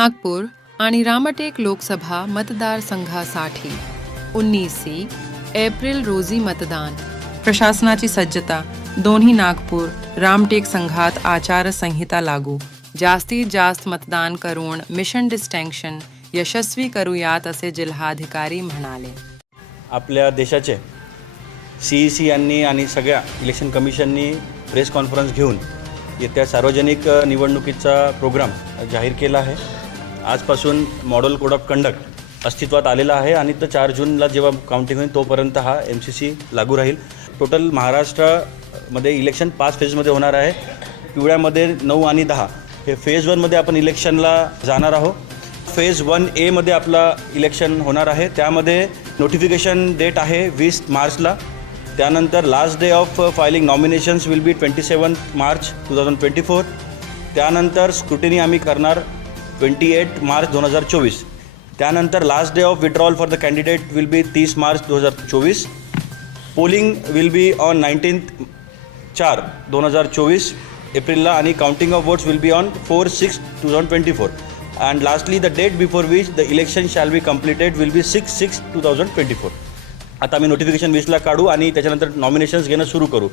नागपूर आणि रामटेक लोकसभा मतदारसंघासाठी उन्नीसी एप्रिल रोजी मतदान. प्रशासनाची सज्जता दोन्ही नागपूर रामटेक संघात आचारसंहिता लागू. जास्तीत जास्त मतदान करून मिशन डिस्टँक्शन यशस्वी करूयात असे जिल्हाधिकारी म्हणाले. आपल्या देशाचे सी ई सी यांनी आणि सगळ्या इलेक्शन कमिशननी प्रेस कॉन्फरन्स घेऊन येत्या सार्वजनिक निवडणुकीचा प्रोग्राम जाहीर केला आहे. आजपासून मॉडेल कोड ऑफ कंडक्ट अस्तित्वात आलेला आहे आणि तर चार जूनला जेव्हा काउंटिंग होईल तोपर्यंत हा एम सी सी लागू राहील. टोटल महाराष्ट्रामध्ये इलेक्शन पाच फेजमध्ये होणार आहे. पिवळ्यामध्ये नऊ आणि दहा. हे फेज वनमध्ये आपण इलेक्शनला जाणार आहोत. फेज वन एमध्ये आपला इलेक्शन होणार आहे. त्यामध्ये नोटिफिकेशन डेट आहे वीस मार्चला. त्यानंतर last day of filing nominations will be twenty seven March two thousand twenty four त्यानंतर स्क्रुटिनी आम्ही करणार ट्वेंटी एट मार्च दोन हजार चोवीस. त्यानंतर last day of withdrawal for the candidate will be तीस मार्च दोन हजार चोवीस. Polling will be on nineteenth चार दोन हजार चोवीस. एप्रिलला आणि counting of votes will be on four six two thousand twenty four and lastly the date before which the election shall be completed will be six six two thousand twenty four आता आम्ही notification वीसला काढू आणि त्याच्यानंतर nominations घेणं सुरू करू.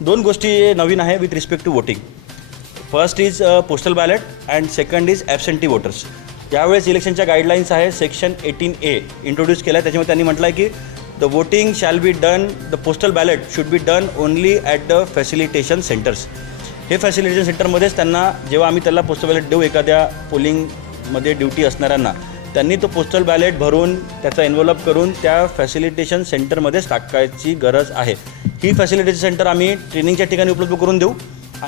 दोन गोष्टी नवीन आहे with respect to voting first is postal ballot and second is absentee voters यावेळेस इलेक्शनच्या गाईडलाईन्स आहे सेक्शन एटीन ए इंट्रोड्यूस केला आहे त्याच्यामध्ये त्यांनी म्हटलं आहे की the voting shall be done the postal ballot should be done only at the facilitation centers हे फॅसिलिटेशन सेंटरमध्येच त्यांना जेव्हा आम्ही त्याला पोस्टल बॅलेट देऊ एखाद्या पोलिंगमध्ये ड्युटी असणाऱ्यांना त्यांनी तो पोस्टल बॅलेट भरून त्याचा एन्व्हलप करून त्या फॅसिलिटेशन सेंटरमध्येच टाकायची गरज आहे. ही फॅसिलिटेशन सेंटर आम्ही ट्रेनिंगच्या ठिकाणी उपलब्ध करून देऊ.